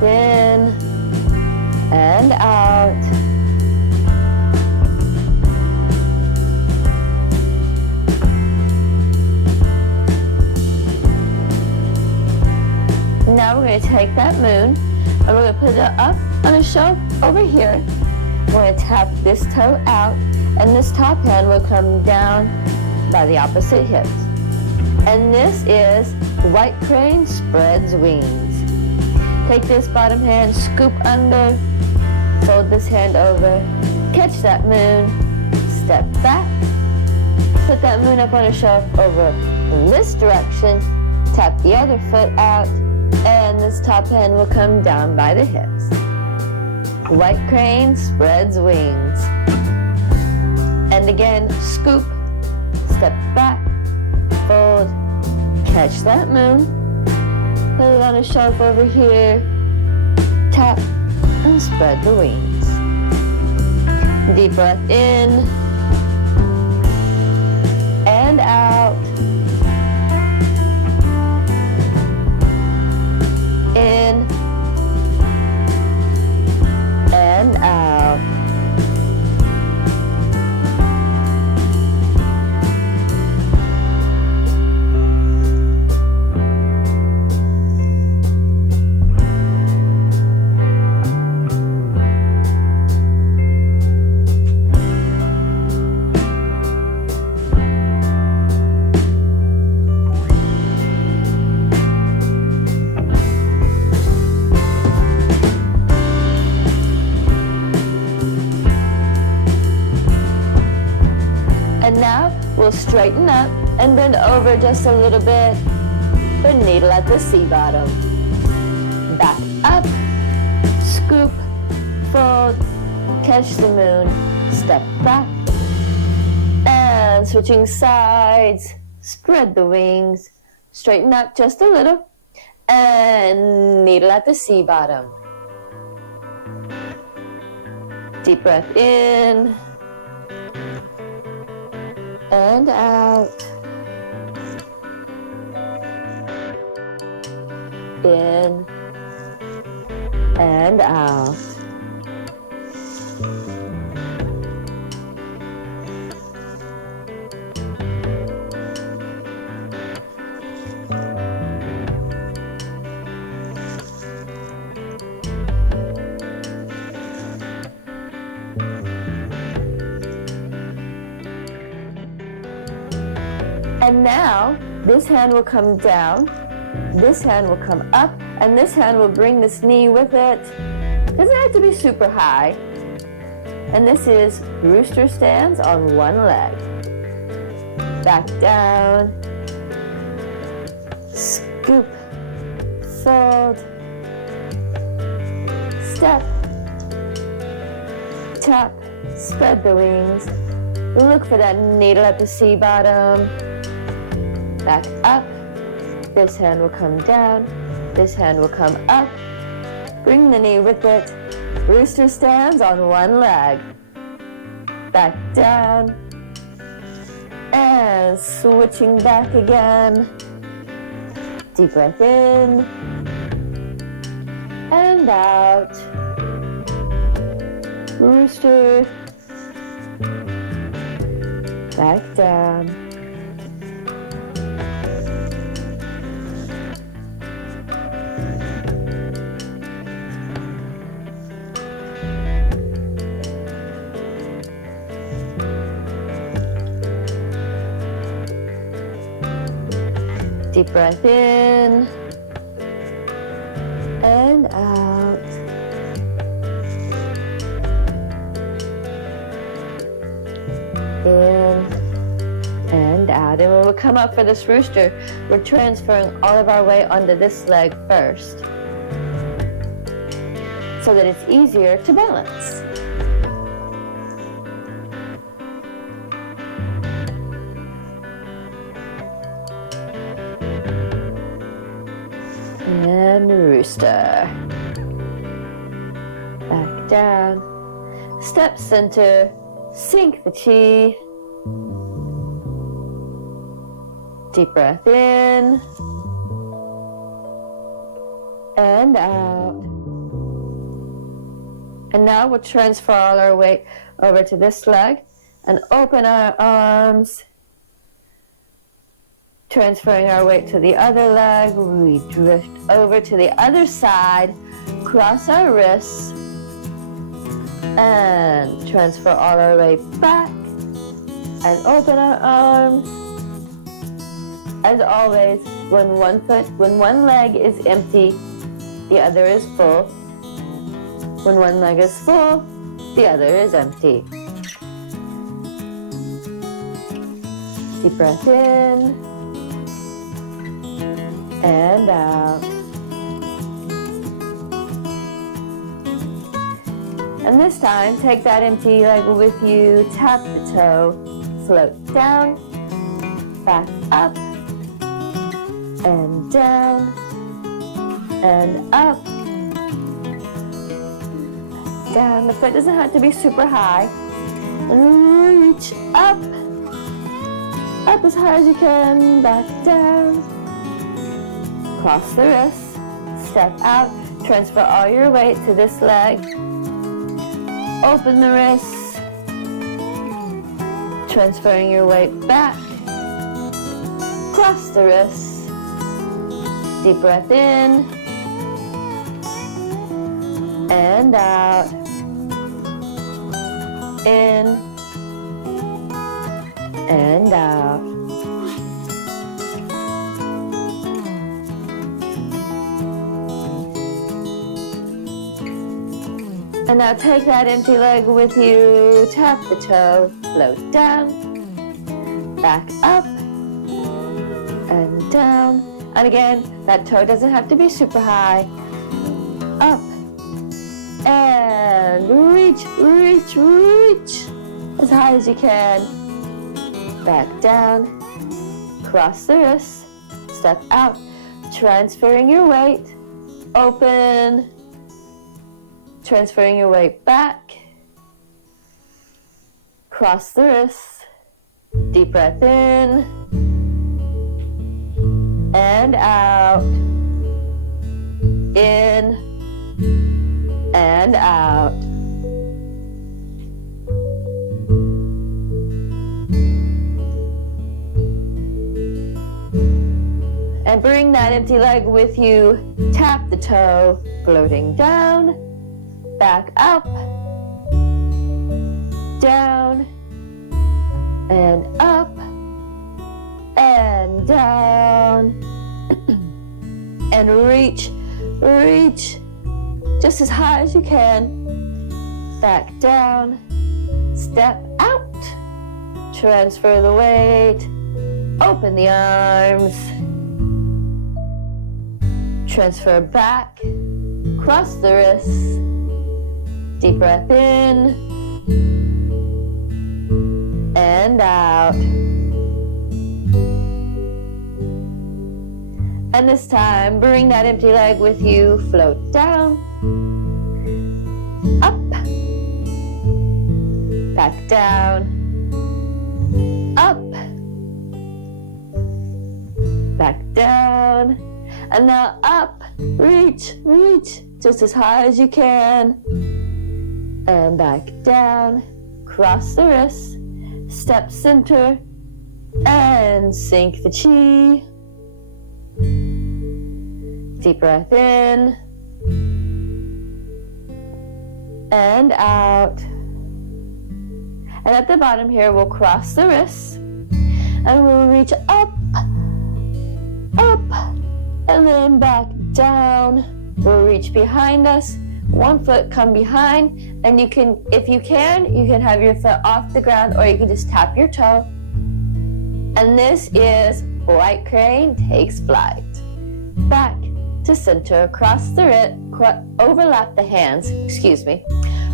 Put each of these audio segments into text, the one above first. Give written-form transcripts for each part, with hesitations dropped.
breath in and out. Now we're going to take that moon and we're going to put it up on a shelf over here. We're going to tap this toe out and this top hand will come down by the opposite hips. And this is White Crane Spreads Wings. Take this bottom hand, scoop under, fold this hand over, catch that moon, step back, put that moon up on a shelf over in this direction, tap the other foot out, and this top hand will come down by the hips. White Crane Spreads Wings. And again, scoop, step back, fold, catch that moon, put it on a shelf over here, tap, and spread the wings. Deep breath in and out. In and out. And now we'll straighten up and bend over just a little bit. The needle at the C bottom. Back up, scoop, fold, catch the moon, step back. And switching sides, spread the wings, straighten up just a little, and needle at the C bottom. Deep breath in and out. In and out. And now, this hand will come down, this hand will come up, and this hand will bring this knee with it. Doesn't have to be super high. And this is rooster stands on one leg. Back down, scoop, fold, step, tap, spread the wings. Look for that needle at the C bottom. Back up, this hand will come down, this hand will come up, bring the knee with it, rooster stands on one leg, back down, and switching back again, deep breath in, and out, rooster, back down. Deep breath in and out. In and out. And when we come up for this rooster, we're transferring all of our weight onto this leg first so that it's easier to balance. And rooster. Back down. Step center. Sink the chi. Deep breath in. And out. And now we'll transfer all our weight over to this leg and open our arms. Transferring our weight to the other leg, we drift over to the other side, cross our wrists, and transfer all our weight back, and open our arms. As always, when one leg is empty, the other is full. When one leg is full, the other is empty. Deep breath in and out. And this time, take that empty leg with you, tap the toe, float down, back up, and down, and up, down. The foot doesn't have to be super high. And reach up as high as you can, back down. Cross the wrists, step out, transfer all your weight to this leg. Open the wrists, transferring your weight back. Cross the wrists, deep breath in and out. In and out. And now take that empty leg with you, tap the toe, float down, back up, and down. And again, that toe doesn't have to be super high. Up, and reach, reach, reach, as high as you can. Back down, cross the wrists, step out, transferring your weight, open, transferring your weight back, cross the wrists, deep breath in, and out, in, and out. And bring that empty leg with you, tap the toe, floating down, back up, down, and up, and down, and reach, reach, just as high as you can, back down, step out, transfer the weight, open the arms, transfer back, cross the wrists, deep breath in, and out. And this time, bring that empty leg with you, float down, up, back down, up, back down, and now up, reach, reach, just as high as you can, and back down, cross the wrists, step center, and sink the chi. Deep breath in, and out. And at the bottom here, we'll cross the wrists, and we'll reach up, up, and then back down. We'll reach behind us, one foot come behind, and you can, if you can have your foot off the ground, or you can just tap your toe. And this is White Crane Takes Flight. Back to center, cross the wrist, overlap the hands,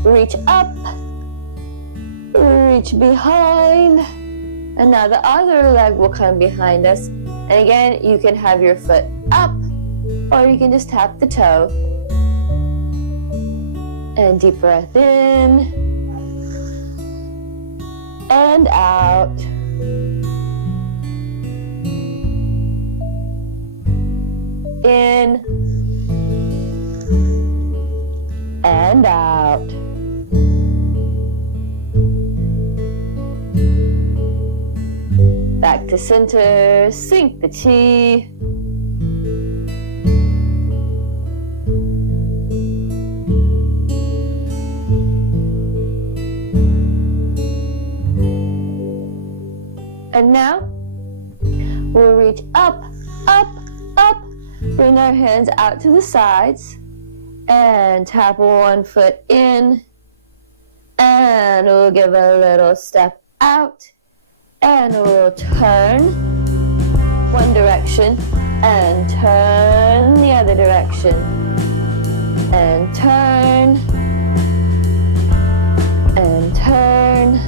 reach up, reach behind, and now the other leg will come behind us. And again, you can have your foot up, or you can just tap the toe. And deep breath in, and out. In, and out. Back to center, sink the chi. And now, we'll reach up, up, up. Bring our hands out to the sides and tap one foot in. And we'll give a little step out. And we'll turn one direction and turn the other direction. And turn and turn.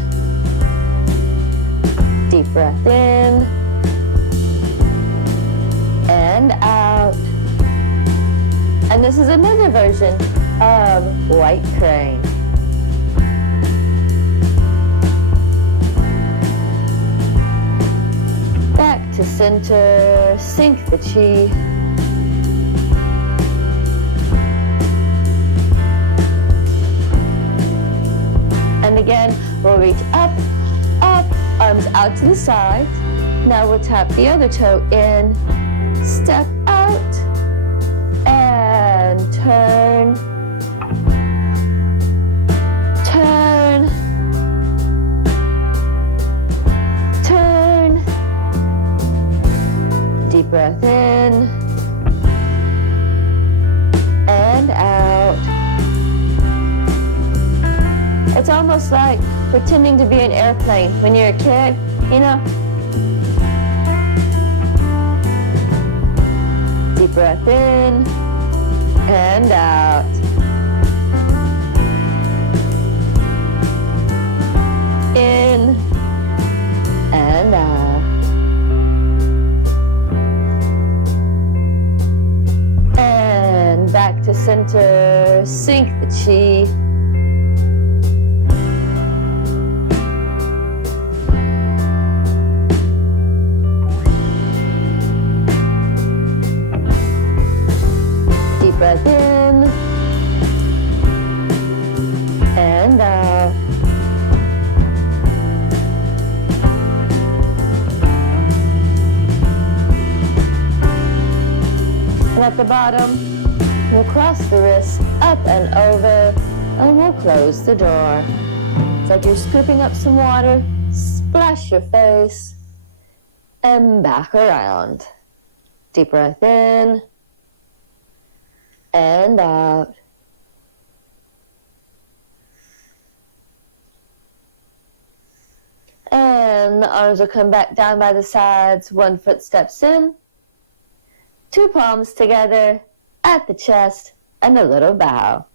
Deep breath in and out. And this is another version of White Crane. Back to center, sink the chi. And again, we'll reach up, up, arms out to the side. Now we'll tap the other toe in, step out, and turn, turn, turn. Deep breath in and out. It's almost like pretending to be an airplane when you're a kid, you know? Deep breath in and out. In and out. And back to center, sink the chi. Breath in and out. And at the bottom, we'll cross the wrists up and over, and we'll close the door. It's like you're scooping up some water, splash your face, and back around. Deep breath in and out. And the arms will come back down by the sides. One foot steps in, two palms together at the chest, and a little bow.